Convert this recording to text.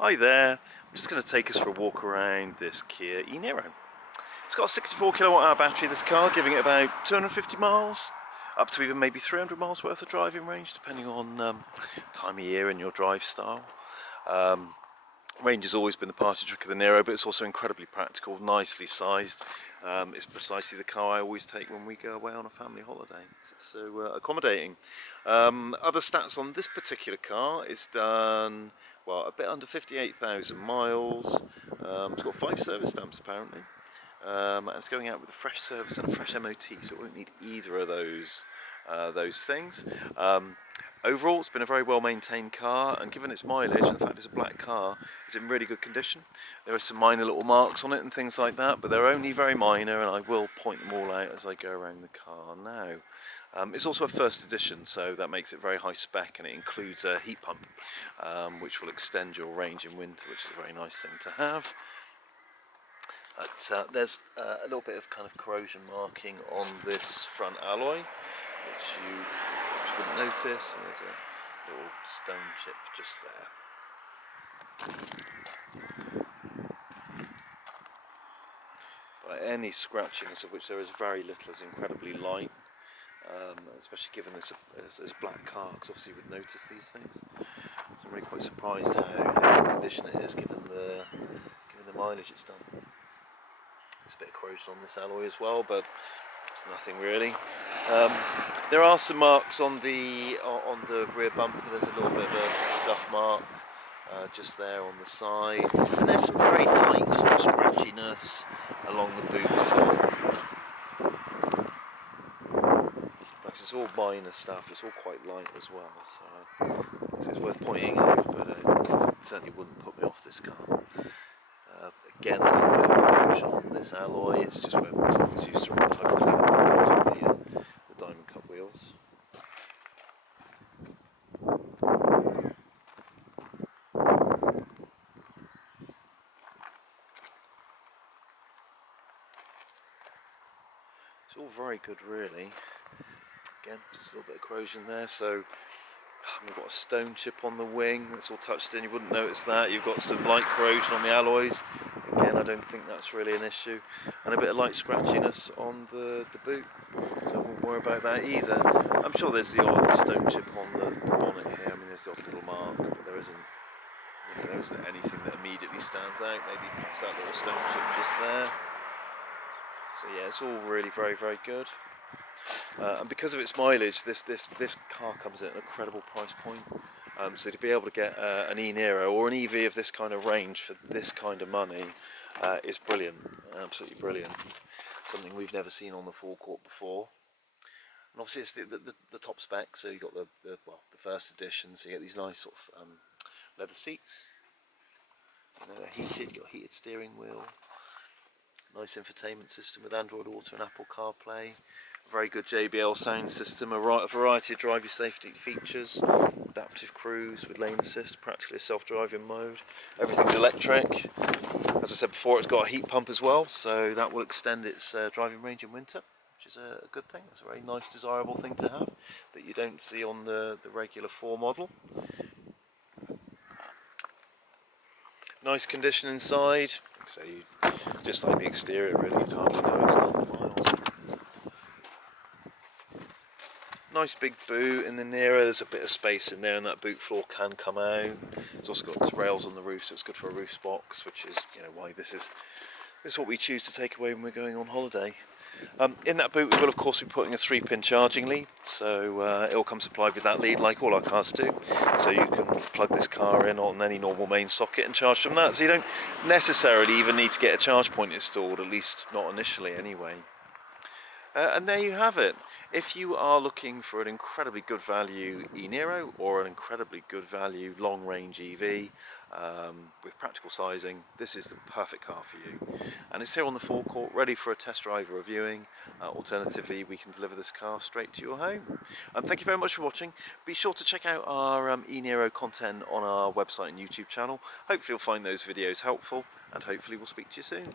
Hi there, I'm just going to take us for a walk around this Kia E-Niro. It's got a 64 kilowatt hour battery, this car, giving it about 250 miles, up to even maybe 300 miles worth of driving range, depending on time of year and your drive style. Range has always been the party trick of the Niro, but it's also incredibly practical, nicely sized. It's precisely the car I always take when we go away on a family holiday. So accommodating. Other stats on this particular car: it's done, well, a bit under 58,000 miles. It's got 5 service stamps apparently, and it's going out with a fresh service and a fresh MOT, so it won't need either of those things. Overall, it's been a very well maintained car, and given its mileage and the fact it's a black car, it's in really good condition. There are some minor little marks on it and things like that, but they're only very minor, and I will point them all out as I go around the car now. It's also a first edition, so that makes it very high spec, and it includes a heat pump, which will extend your range in winter, which is a very nice thing to have. There's a little bit of kind of corrosion marking on this front alloy, which you wouldn't notice, and there's a little stone chip just there. But any scratchiness, of which there is very little, is incredibly light, especially given this as a black car, because obviously you would notice these things. So I'm really quite surprised how good condition it is, given the mileage it's done. There's a bit of corrosion on this alloy as well, but it's nothing really. There are some marks on the rear bumper. There's a little bit of a scuff mark just there on the side, and there's some very light sort of scratchiness along the boot side. Because it's all minor stuff, it's all quite light as well, so it's worth pointing out, but it certainly wouldn't put me off this car. Again, a little bit of corrosion on this alloy. It's just where something's used to type of clean up the diamond cut wheels. It's all very good, really. Again, just a little bit of corrosion there. So we've got a stone chip on the wing that's all touched in. You wouldn't notice that. You've got some light corrosion on the alloys. Again, I don't think that's really an issue. And a bit of light scratchiness on the boot. So I won't worry about that either. I'm sure there's the odd stone chip on the bonnet here. I mean, there's the odd little mark, but there isn't anything that immediately stands out. Maybe perhaps that little stone chip just there. So yeah, it's all really very, very good. And because of its mileage, this car comes at an incredible price point. So to be able to get an E-Niro or an EV of this kind of range for this kind of money is brilliant, absolutely brilliant. Something we've never seen on the Forecourt before. And obviously it's the top spec, so you've got the first edition, so you get these nice sort of leather seats. You know, they're heated, you've got a heated steering wheel. Nice infotainment system with Android Auto and Apple CarPlay. Very good JBL sound system, a variety of driver safety features, adaptive cruise with lane assist, practically a self-driving mode. Everything's electric. As I said before, it's got a heat pump as well, so that will extend its driving range in winter, which is a good thing. It's a very nice, desirable thing to have that you don't see on the regular 4 model. Nice condition inside. So just like the exterior, really, you'd hardly know it's done the miles. Nice big boot in the Niro. There's a bit of space in there, and that boot floor can come out. It's also got rails on the roof, so it's good for a roof box, which is, you know, why this is what we choose to take away when we're going on holiday. In that boot we will of course be putting a 3-pin charging lead, so it will come supplied with that lead like all our cars do, so you can plug this car in on any normal main socket and charge from that, so you don't necessarily even need to get a charge point installed, at least not initially anyway. And there you have it. If you are looking for an incredibly good value E-Niro or an incredibly good value long range EV with practical sizing, this is the perfect car for you. And it's here on the Forecourt, ready for a test drive or reviewing. Alternatively, we can deliver this car straight to your home. Thank you very much for watching. Be sure to check out our E-Niro content on our website and YouTube channel. Hopefully you'll find those videos helpful, and hopefully we'll speak to you soon.